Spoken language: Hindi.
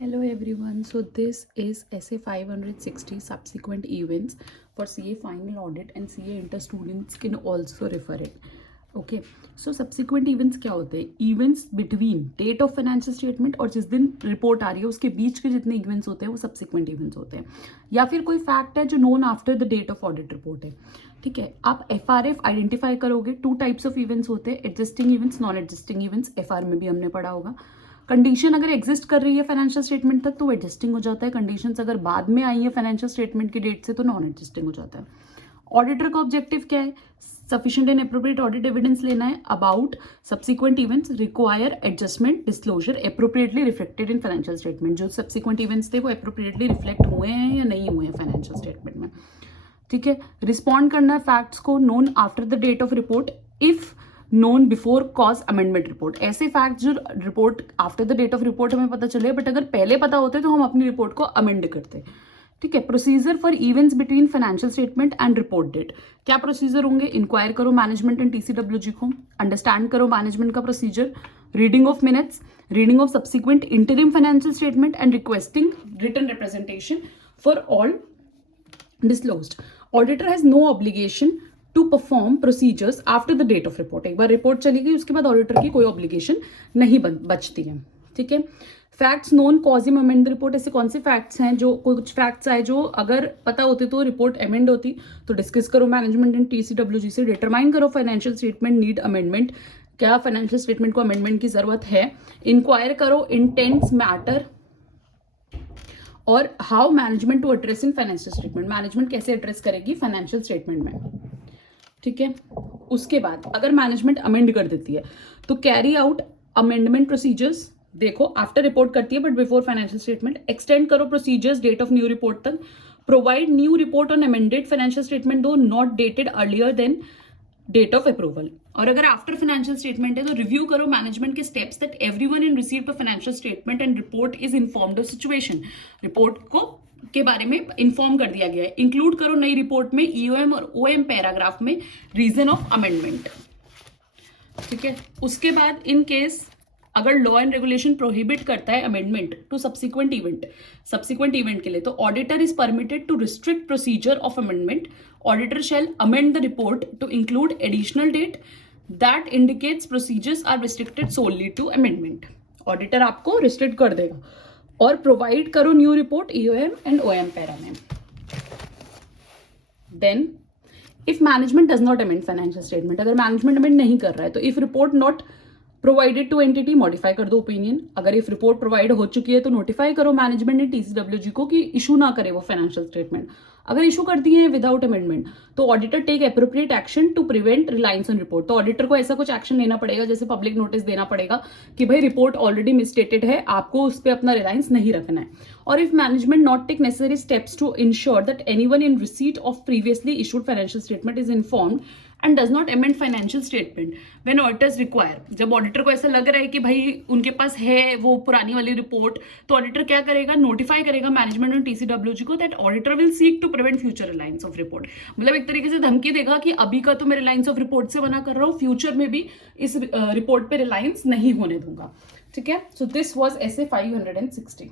Hello everyone. So this is SA 560 subsequent events for CA final audit and CA inter students can also refer it. Okay. So subsequent events क्या होते हैं? Events between date of financial statement और जिस दिन रिपोर्ट आ रही है उसके बीच के जितने events होते हैं वो subsequent events होते हैं. या फिर कोई fact है जो known after the date of audit report है. ठीक है. आप FRF आइडेंटिफाई करोगे. 2 types of events होते हैं, existing events, non existing events. FR में भी हमने पढ़ा होगा. कंडीशन अगर एग्जिस्ट कर रही है फाइनेंशियल स्टेटमेंट तक तो वो एडजस्टिंग हो जाता है. कंडीशंस अगर बाद में आई है फाइनेंशियल स्टेटमेंट की डेट से तो नॉन एडजस्टिंग हो जाता है. ऑडिटर का ऑब्जेक्टिव क्या है? Sufficient and appropriate audit evidence लेना है about subsequent events require adjustment disclosure appropriately reflected in financial statement. जो सब्सिक्वेंट इवेंट्स थे वो एप्रोप्रिएटली रिफ्लेक्ट हुए हैं या नहीं हुए हैं फाइनेंशियल स्टेटमेंट में. ठीक है. रिस्पॉन्ड करना है फैक्ट्स को known after the date of report if known before cause amendment report. ऐसे फैक्ट जो report after the date of report हमें पता चले बट अगर पहले पता होते तो हम अपनी रिपोर्ट को अमेंड करते. ठीक है. Procedure for events between financial statement and report date. क्या प्रोसीजर होंगे? इंक्वायर करो मैनेजमेंट एंड TCWG को, अंडरस्टैंड करो मैनेजमेंट का procedure, reading of minutes, reading of subsequent interim financial statement and requesting written representation for all disclosed. Auditor has no obligation to perform procedures after the date of report. एक बार रिपोर्ट चली गई उसके बाद ऑडिटर की कोई ऑब्लिगेशन नहीं बचती है. ठीक है. Facts known cause him amend report. ऐसे कौन से फैक्ट्स हैं जो कुछ फैक्ट्स आए जो अगर पता होते तो रिपोर्ट अमेंड होती. तो डिस्कस करो मैनेजमेंट एंड TCWG से, डिटरमाइन करो फाइनेंशियल स्टेटमेंट नीड अमेंडमेंट, क्या फाइनेंशियल स्टेटमेंट को अमेंडमेंट की जरूरत है. इंक्वायर करो इंटेंट्स मैटर और how management to address in financial statement. Management कैसे एड्रेस करेगी फाइनेंशियल स्टेटमेंट में. ठीक है. उसके बाद अगर मैनेजमेंट अमेंड कर देती है तो कैरी आउट अमेंडमेंट प्रोसीजर्स. देखो आफ्टर रिपोर्ट करती है but before financial statement. Extend करो procedures date of new report तक. Provide new report on amended financial statement do not dated earlier than date of approval. और अगर आफ्टर फाइनेंशियल स्टेटमेंट है तो रिव्यू करो मैनेजमेंट के steps that everyone in received of financial statement and report is informed of situation. Report को के बारे में इन्फॉर्म कर दिया गया है. इंक्लूड करो नई रिपोर्ट में EOM और OM पैराग्राफ में रीजन ऑफ अमेंडमेंट. ठीक है. उसके बाद इन केस अगर लॉ एंड रेगुलेशन प्रोहिबिट करता है अमेंडमेंट टू सब्सिक्वेंट इवेंट के लिए तो auditor is permitted to restrict procedure of amendment. Auditor shall amend the report to include additional date that indicates procedures are restricted solely to amendment. Auditor आपको रिस्ट्रिक्ट कर देगा. और प्रोवाइड करो new report EOM and OM para में. Then if management does not amend financial statement, अगर मैनेजमेंट अमेंड नहीं कर रहा है तो if report not provided to entity modify कर दो ओपिनियन. अगर इफ रिपोर्ट प्रोवाइड हो चुकी है तो नोटिफाई करो मैनेजमेंट ने TCWG को कि इशू ना करे वो फाइनेंशियल स्टेटमेंट. अगर इशू कर दिए हैं विदाउट अमेंडमेंट तो auditor take appropriate action to prevent reliance on report. तो ऑडिटर को ऐसा कुछ एक्शन लेना पड़ेगा जैसे पब्लिक नोटिस देना पड़ेगा कि भाई रिपोर्ट ऑलरेडी मिसस्टेटेड है, आपको उस पर अपना रिलायंस नहीं रखना है. और if management not take necessary steps to ensure that anyone in receipt of previously issued financial statement is informed and does not amend financial statement when auditors require. जब ऑडिटर को ऐसा लग रहा है कि भाई उनके पास है वो पुरानी वाली रिपोर्ट तो ऑडिटर क्या करेगा? नोटिफाई करेगा मैनेजमेंट और TCWG को that auditor will seek to prevent future reliance of report. मतलब एक तरीके से धमकी देगा कि अभी का तो मैं रिलायंस ऑफ रिपोर्ट से मना कर रहा हूँ, फ्यूचर में भी इस रिपोर्ट पे रिलायंस नहीं होने दूंगा. ठीक है. So this was SA 560.